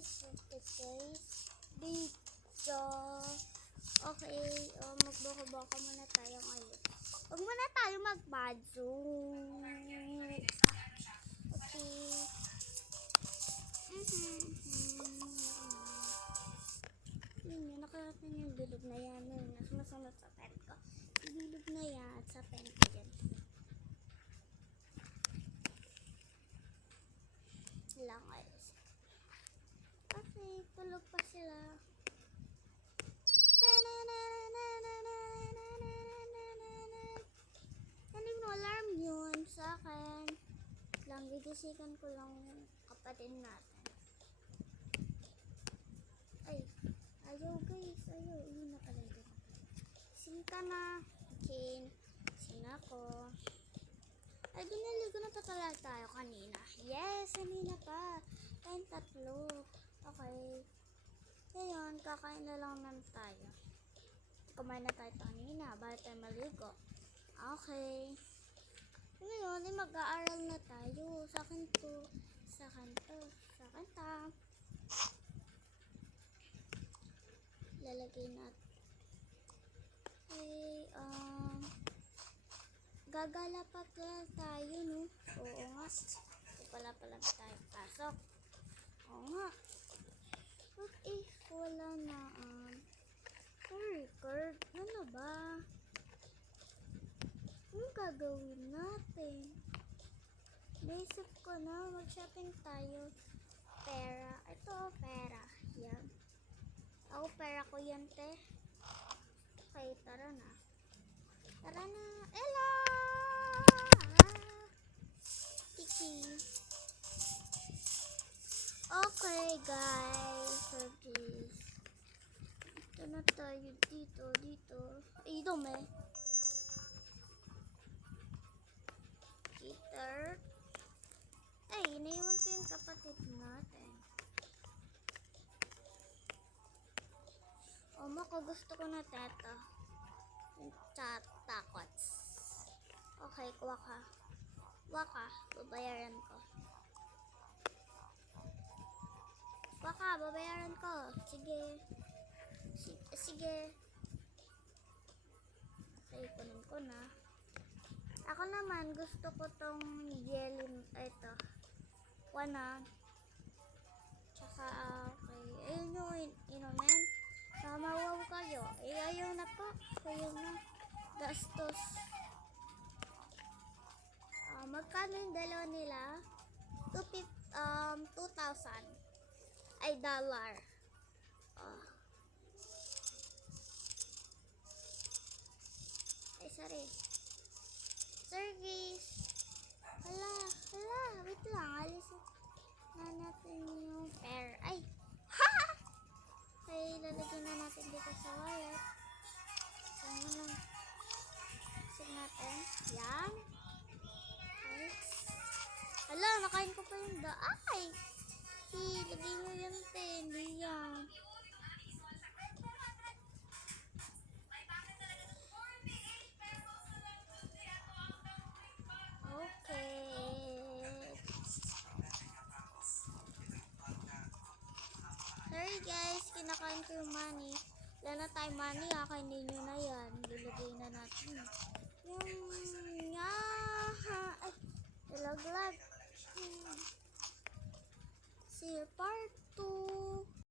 guys, today's video. Okay, magbaka-baka muna tayo ngayon. Huwag muna tayo mag-bad-zoom. Okay. Yun, nakarating yung bilog na yan. Nasusunod sa pen ko. Bilog na yan sa pen ko yan. Lang ayos. Okay, tulog pa sila. Hindi mo alarm yun sa akin. Lang, gigisikan ko lang yung kapatid natin. Ay, ayaw guys, ayaw. Yun na pala yun. Singka na. Sin ako. Ay, binaligo na talaga tayo kanina. Yes, kanina pa. Kain tatlo. Okay. Ngayon, kakain na lang naman tayo. Kumain na tayo kanina. Bago tayo maligo. Okay. Ngayon, ay mag-aaral na tayo. Sa akin to. Sa akin to. Sa akin ta. Lalagay natin. Okay, gagala pa pala tayo, no? Oo nga. Ito pala tayo pasok. Oo nga. Okay, wala na, record. Ano ba? Anong gagawin natin? Naisip ko na, mag-shopping tayo. Pera. Ito, pera. Yan. Ako, pera ko yan, te. Okay, tara na. Tara na. Hello! Tiki. Okay, guys. So, please. Ito na tayo dito. Ay, dumi. Peter. Ay, naiwan ko yung kapatid natin. Mako, gusto ko na teto. Yung takots. Okay, kuha ka. Babayaran ko. Babayaran ko. Sige. Okay, kunin ko na. Ako naman, gusto ko tong jelly. Ito. Kuha na. Tsaka, okay. Ayun yung inumin. Mawaw kayo. Ayaw na po. Kayo na. Gastos. Magkano yung dalawa nila? 2,000. Ay, dollar. Ay, sorry. Service. Hala. Wait lang. Alisin na natin yung pair. Ay. Okay, lalagyan na natin dito sa wallet. Saan mo lang. Saan natin? Yan. Okay. Hala, nakain ko pa yung ay! Lagay mo yan, te. Hindi yan. Okay. Sorry guys, kinakain ko yung money. Wala na tayo money, kainin nyo na yan. Lilagay na natin. Yung ay, nalaglag. See your part.